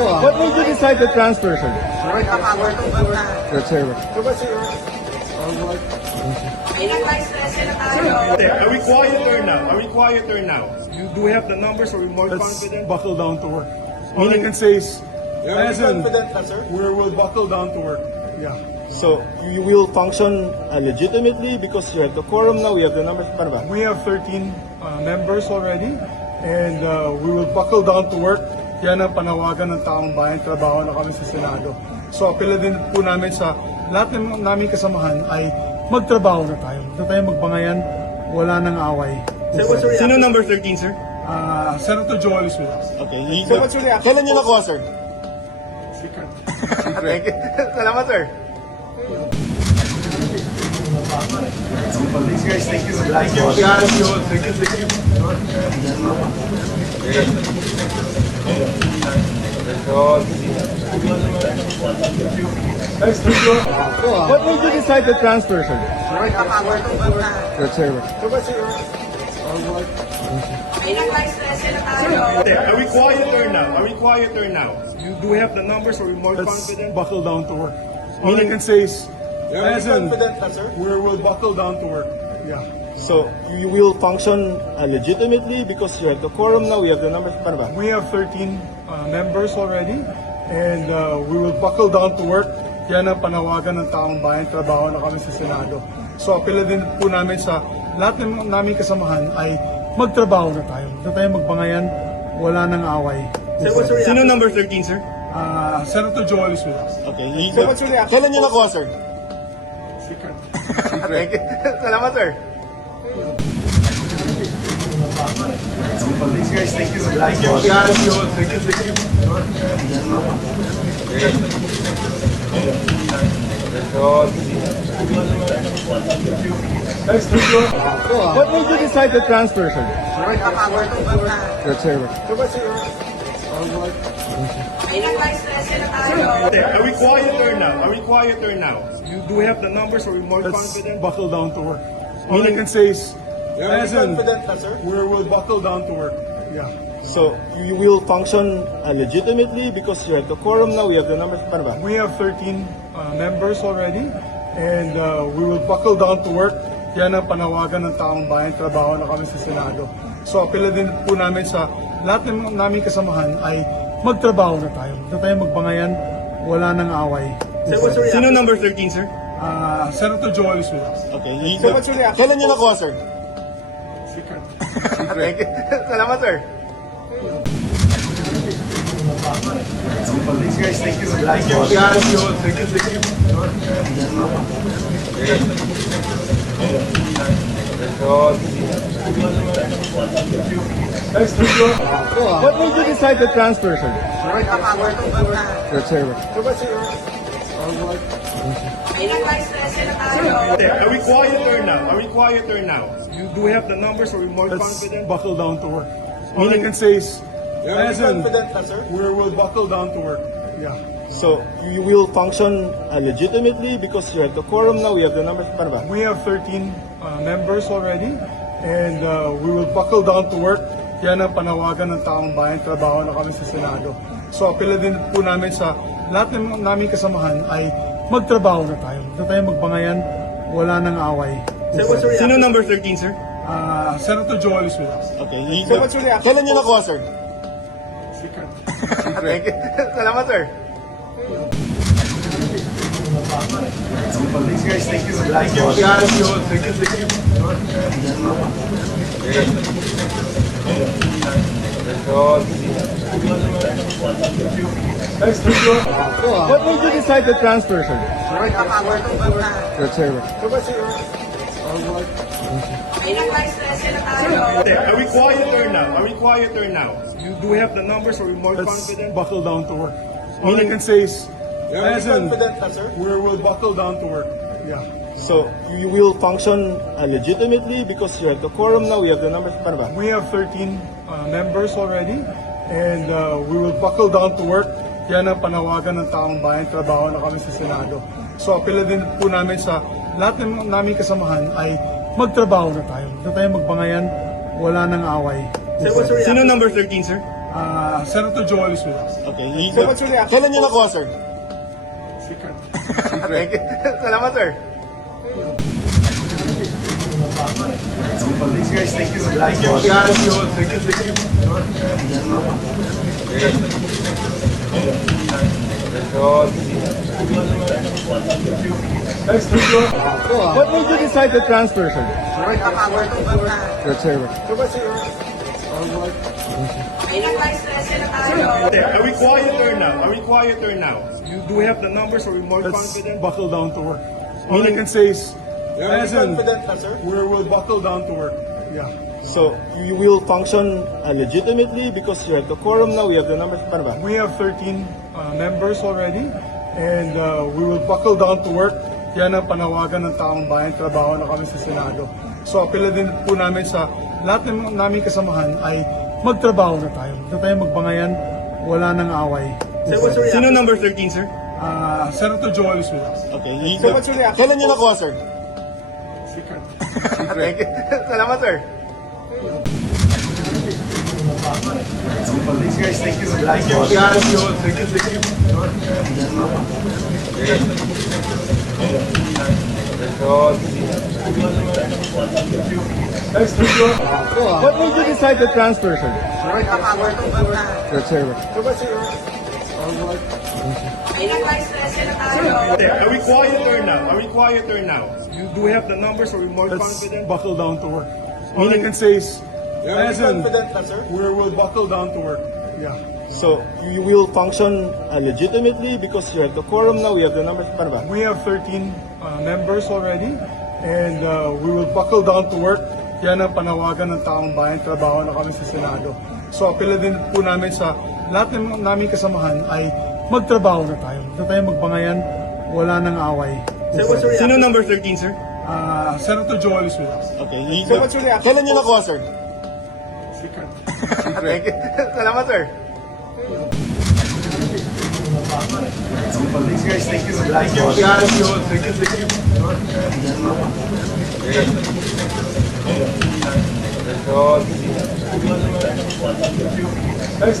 What made you decide to transfer, sir? Your server. Vice President tayo. Are we quieter now? Are we quieter now? Do we have the numbers? Are we more confident? Buckle down to work. All I can say is, we'll buckle down to work. Yeah. So you will function legitimately because you have the quorum now, we have the numbers. Paano ba? We have 13 members already, and we will buckle down to work. Yan ang panawagan ng taong bayan, trabaho na kami sa Senado. So apela din po namin sa lahat ng naming kasamahan ay magtrabaho na tayo. Huwag na tayo magbangayan, wala nang away. Sino number 13, sir? Senator Joel is with us. Okay. Kailan nyo nakuha, sir? Secret. Thank you. Salamat, sir. Thanks guys, thank you. Thank you. Thank you. What made you decide to transfer, sir? Your server. Vice President tayo. Are we quieter now? Are we quieter now? Do we have the numbers? Are we more confident? Buckle down to work. All I can say is, we'll buckle down to work. Yeah. So you will function legitimately because you have the quorum now, we have the numbers. Paano ba? We have 13 members already, and we will buckle down to work. Yan ang panawagan ng taong bayan, trabaho na kami sa Senado. So apela din po namin sa lahat ng naming kasamahan ay magtrabaho na tayo. Huwag na tayo magbangayan, wala nang away. Sino number 13, sir? Senator Joel is with us. Okay. Kailan nyo nakuha, sir? Secret. Thank you. Salamat, sir. Thanks guys, thank you. Thank you. What made you decide to transfer, sir? Your server. Vice President tayo. Are we quieter now? Are we quieter now? Do we have the numbers? Are we more Let's confident? buckle down to work. All I can say is, we'll buckle down to work. Yeah. So you will function legitimately because you have the quorum now, we have the numbers. Paano ba? We have 13 members already, and we will buckle down to work. Yan ang panawagan ng taong bayan, trabaho na kami sa Senado. So apela din po namin sa lahat ng naming kasamahan ay magtrabaho na tayo. Huwag na tayo magbangayan, wala nang away. Sino number 13, sir? Senator Joel is with us. Okay. Kailan nyo nakuha, sir? Secret. Thank you. Salamat, sir. Thanks guys, thank you. Thank you. What made you decide to transfer, sir? Your server. Vice President tayo. Are we quieter now? Are we quieter now? Do we have the numbers? Are we more Let's confident? buckle down to work. All I can say is, we'll buckle down to work. Yeah. So you will function legitimately because you have the quorum now, we have the numbers. Paano ba? We have 13 members already, and we will buckle down to work. Yan ang panawagan ng taong bayan, trabaho na kami sa Senado. So apela din po namin sa lahat ng naming kasamahan ay magtrabaho na tayo. Huwag na tayo magbangayan, wala nang away. Sino number 13, sir? Senator Joel is with us. Okay. Kailan nyo nakuha, sir? Secret. Thank you. Salamat, sir. Thanks guys, thank you. Thank you. What made you decide to transfer, sir? Your server. Vice President tayo. Are we quieter now? Are we quieter now? Do we have the numbers? Are we more Let's confident? buckle down to work. All I can say is, we'll buckle down to work. Yeah. So you will function legitimately because you have the quorum now, we have the numbers. Paano ba? We have 13 members already, and we will buckle down to work. Yan ang panawagan ng taong bayan, trabaho na kami sa Senado. So apela din po namin sa lahat ng naming kasamahan ay magtrabaho na tayo. Huwag na tayo magbangayan, wala nang away. Sino number 13, sir? Senator Joel is with us. Okay. Sir, what's your reaction? Kailan niyo nakuha, sir? Secret. Thank you. Salamat, sir. Thanks, guys. Thank you. What made you decide to transfer, sir? Yes, sir. Bilang Vice President tayo. Are we quieter now? Are we quieter now? You do have the numbers, are we more Let's confident? buckle down to work. All I can say is, as in, confident na, sir? we will buckle down to work. Yeah. So, you will function legitimately because you have the quorum now, we have the numbers. Paano ba? We have 13 members already, and we will buckle down to work. Yan ang panawagan ng taong bayan, trabaho na kami sa Senado. So apela din po namin sa lahat ng naming kasamahan ay magtrabaho na tayo. Huwag na tayo magbangayan, wala nang away. Sino number 13, sir? Senator Joel is with us. Okay. Sir, what's your reaction? Kailan niyo nakuha, sir? Secret. Thank you. Salamat, sir. Thanks, guys. Thank you. What made you decide to transfer, sir? Yes, sir. Bilang Vice President tayo. Are we quieter now? Are we quieter now? You do have the numbers, are we more Let's confident? buckle down to work. All I can say is, as in, confident na, sir? we will buckle down to work. Yeah. So, you will function legitimately because you have the quorum now, we have the numbers. Paano ba? We have 13 members already, and we will buckle down to work. Yan ang panawagan ng taong bayan, trabaho na kami sa Senado. So apela din po namin sa lahat ng naming kasamahan ay magtrabaho na tayo. Huwag na tayo magbangayan, wala nang away. Sino number 13, sir? Senator Joel is with us. Okay. Sir, what's your reaction? Kailan niyo nakuha, sir? Secret. Thank you. Salamat, sir. Thanks, guys. Thank you. Thanks,